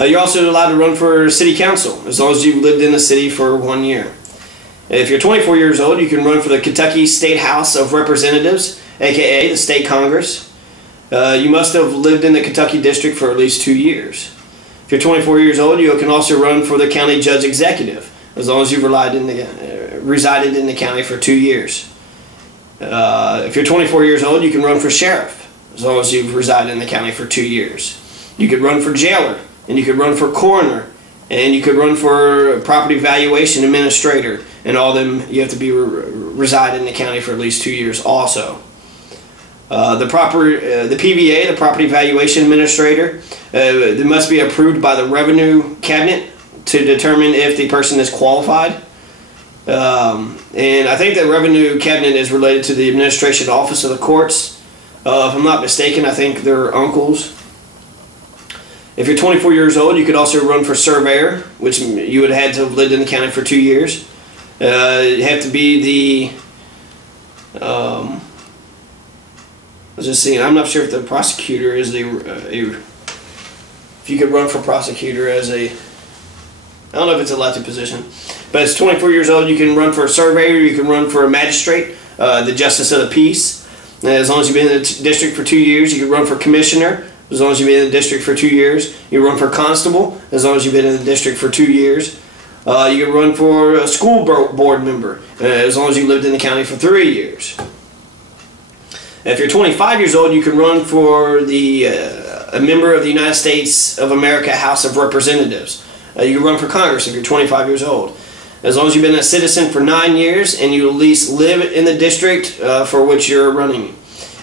You're also allowed to run for city council as long as you've lived in the city for 1 year. If you're 24 years old, you can run for the Kentucky State House of Representatives, aka the State Congress. You must have lived in the Kentucky district for at least 2 years. If you're 24 years old, you can also run for the County Judge Executive as long as you've resided in the county for 2 years. If you're 24 years old, you can run for sheriff as long as you've resided in the county for 2 years. You could run for jailer, and you could run for coroner, and you could run for property valuation administrator, and all of them you have to be reside in the county for at least 2 years also. The PVA, the property valuation administrator, it must be approved by the revenue cabinet to determine if the person is qualified. And I think the revenue cabinet is related to the administration office of the courts. If I'm not mistaken, I think they're uncles. If you're 24 years old, you could also run for surveyor, which you would have had to have lived in the county for 2 years. You have to be the, I was just saying, I'm not sure if the prosecutor is if you could run for prosecutor as I don't know if it's an elected position, but it's 24 years old, you can run for a surveyor, you can run for a magistrate, the justice of the peace. As long as you've been in the district for 2 years, you can run for commissioner. As long as you've been in the district for 2 years, you run for constable. As long as you've been in the district for 2 years, you can run for a school board member. As long as you lived in the county for 3 years. If you're 25 years old, you can run for a member of the United States of America House of Representatives. You can run for Congress if you're 25 years old. As long as you've been a citizen for 9 years and you at least live in the district for which you're running.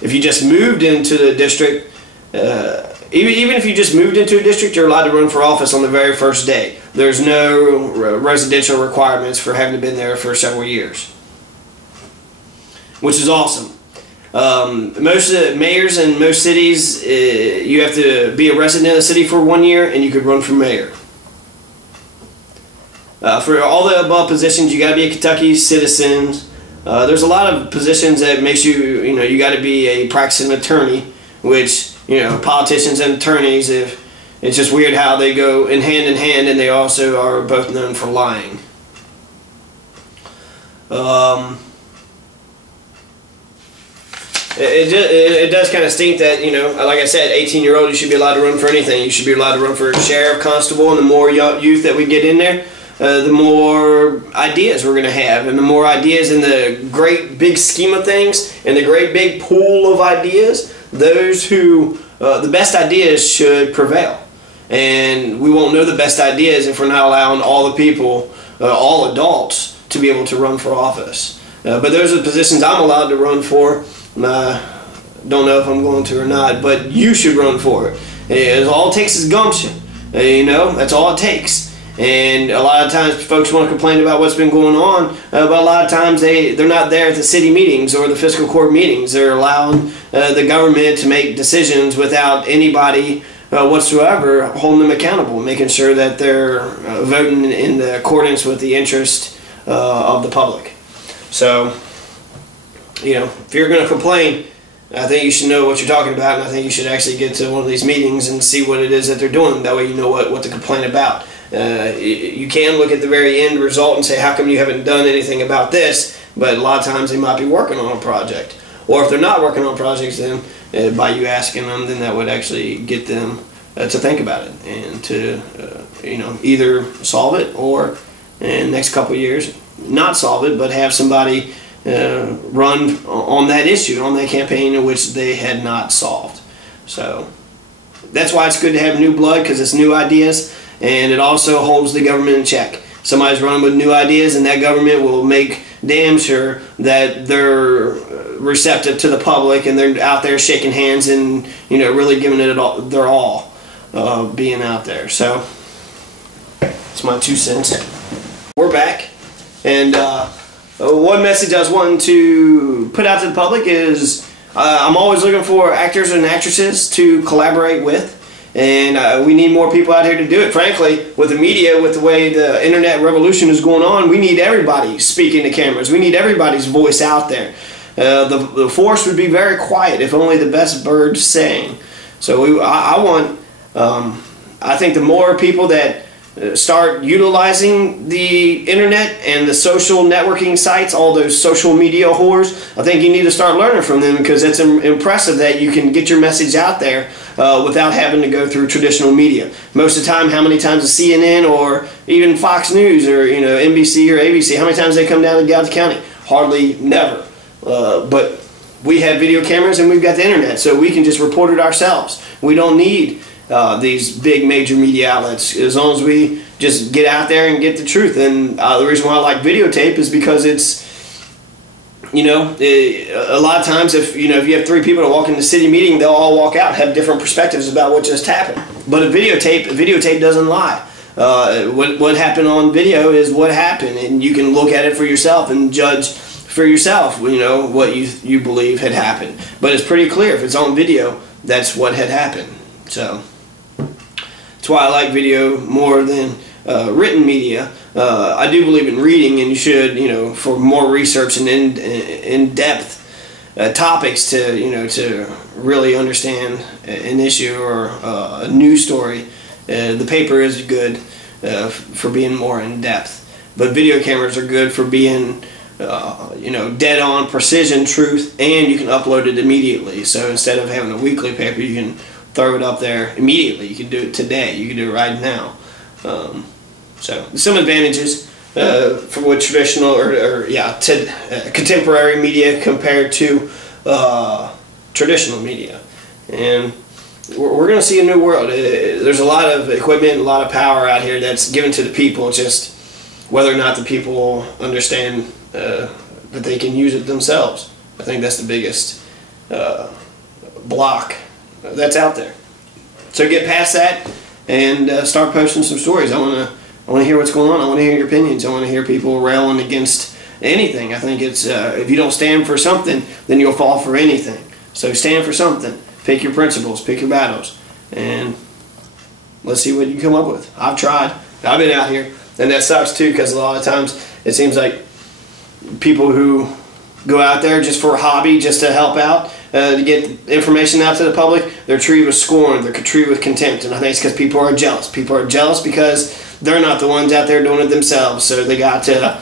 If you just moved into the district, even if you just moved into a district, you're allowed to run for office on the very first day. There's no residential requirements for having been there for several years, which is awesome. Most mayors in most cities, you have to be a resident of the city for 1 year, and you could run for mayor. For all the above positions, you got to be a Kentucky citizen. There's a lot of positions that makes you got to be a practicing attorney, which, politicians and attorneys, if it's just weird how they go in hand, and they also are both known for lying. It does kind of stink that, like I said, 18-year-old, you should be allowed to run for anything. You should be allowed to run for sheriff, constable, and the more youth that we get in there, the more ideas we're going to have, and the more ideas in the great big scheme of things, and the great big pool of ideas, the best ideas should prevail. And we won't know the best ideas if we're not allowing all the people, all adults, to be able to run for office. But those are the positions I'm allowed to run for. Don't know if I'm going to or not, but you should run for it. All it takes is gumption. That's all it takes. And a lot of times folks want to complain about what's been going on, but a lot of times they're not there at the city meetings or the fiscal court meetings. They're allowing the government to make decisions without anybody whatsoever holding them accountable, making sure that they're voting in accordance with the interest of the public. So, if you're going to complain, I think you should know what you're talking about, and I think you should actually get to one of these meetings and see what it is that they're doing. That way you know what to complain about. You can look at the very end result and say, how come you haven't done anything about this? But a lot of times they might be working on a project. Or if they're not working on projects, then by you asking them, then that would actually get them to think about it and to either solve it, or in the next couple of years not solve it, but have somebody run on that issue, on that campaign in which they had not solved. So that's why it's good to have new blood, because it's new ideas, and it also holds the government in check. Somebody's running with new ideas, and that government will make damn sure that they're receptive to the public, and they're out there shaking hands and really giving it their all, being out there. So it's my 2 cents. We're back, and one message I was wanting to put out to the public is I'm always looking for actors and actresses to collaborate with, and we need more people out here to do it. Frankly, with the media, with the way the internet revolution is going on, we need everybody speaking to cameras. We need everybody's voice out there. The force would be very quiet if only the best birds sang. So I want I think the more people that start utilizing the internet and the social networking sites, all those social media whores, I think you need to start learning from them, because it's impressive that you can get your message out there without having to go through traditional media. Most of the time, how many times a CNN or even Fox News or NBC or ABC, how many times they come down to Gallatin County? Hardly never. But we have video cameras and we've got the internet, so we can just report it ourselves. We don't need these big major media outlets, as long as we just get out there and get the truth. And the reason why I like videotape is because it's, a lot of times if you have 3 people that walk in the city meeting, they'll all walk out, have different perspectives about what just happened. But a videotape doesn't lie. What happened on video is what happened, and you can look at it for yourself and judge for yourself, what you believe had happened. But it's pretty clear if it's on video, that's what had happened. So that's why I like video more than written media. I do believe in reading, and you should, for more research and in-depth topics to really understand an issue or a news story. The paper is good for being more in-depth. But video cameras are good for being dead-on precision truth, and you can upload it immediately. So instead of having a weekly paper, you can throw it up there immediately. You can do it today. You can do it right now. So some advantages for what traditional contemporary media compared to traditional media. And we're going to see a new world. There's a lot of equipment, a lot of power out here that's given to the people. Just whether or not the people understand that they can use it themselves. I think that's the biggest block that's out there. So get past that and start posting some stories. I want to hear what's going on. I want to hear your opinions. I want to hear people railing against anything. I think it's if you don't stand for something, then you'll fall for anything. So stand for something. Pick your principles. Pick your battles, and let's see what you come up with. I've tried. I've been out here, and that sucks too, because a lot of times it seems like people who go out there just for a hobby, just to help out, to get information out to the public, they're treated with scorn, they're treated with contempt. And I think it's because people are jealous. People are jealous because they're not the ones out there doing it themselves. So they got to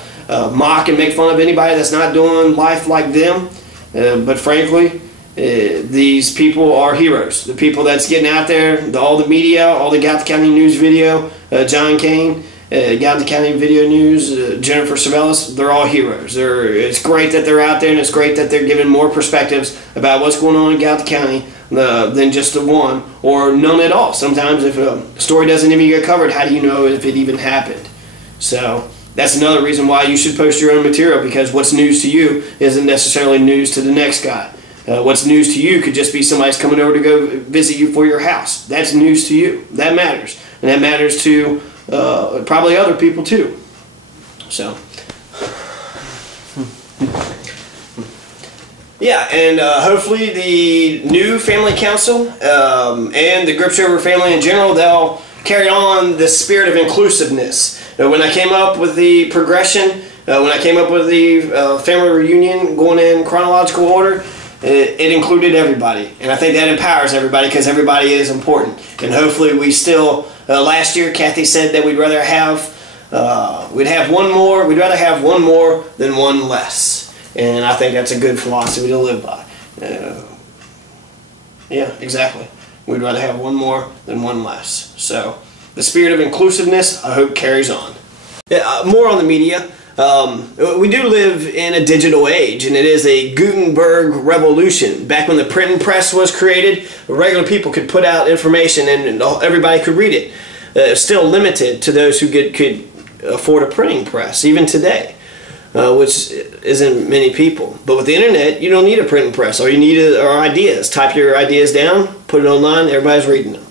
mock and make fun of anybody that's not doing life like them. But frankly, these people are heroes. The people that's getting out there, all the media, all the Gallatin County News video, John Kane, Gallatin County Video News, Jennifer Savellis, they're all heroes. It's great that they're out there, and it's great that they're giving more perspectives about what's going on in Gallatin County than just the one, or none at all. Sometimes if a story doesn't even get covered, how do you know if it even happened? So that's another reason why you should post your own material, because what's news to you isn't necessarily news to the next guy. What's news to you could just be somebody's coming over to go visit you for your house. That's news to you. That matters. And that matters to probably other people too. So yeah, and hopefully the new family council and the Grips River family in general, they'll carry on the spirit of inclusiveness. When I came up with the progression, when I came up with the family reunion going in chronological order, it included everybody, and I think that empowers everybody, because everybody is important. And hopefully we still, last year Kathy said that we'd rather have we'd rather have one more than one less, and I think that's a good philosophy to live by. Yeah, exactly. We'd rather have one more than one less. So the spirit of inclusiveness, I hope, carries on. More on the media. We do live in a digital age, and it is a Gutenberg Revolution. Back when the printing press was created, regular people could put out information and everybody could read it. It's still limited to those who could afford a printing press, even today, which isn't many people. But with the internet, you don't need a printing press. All you need are ideas. Type your ideas down, put it online, everybody's reading them.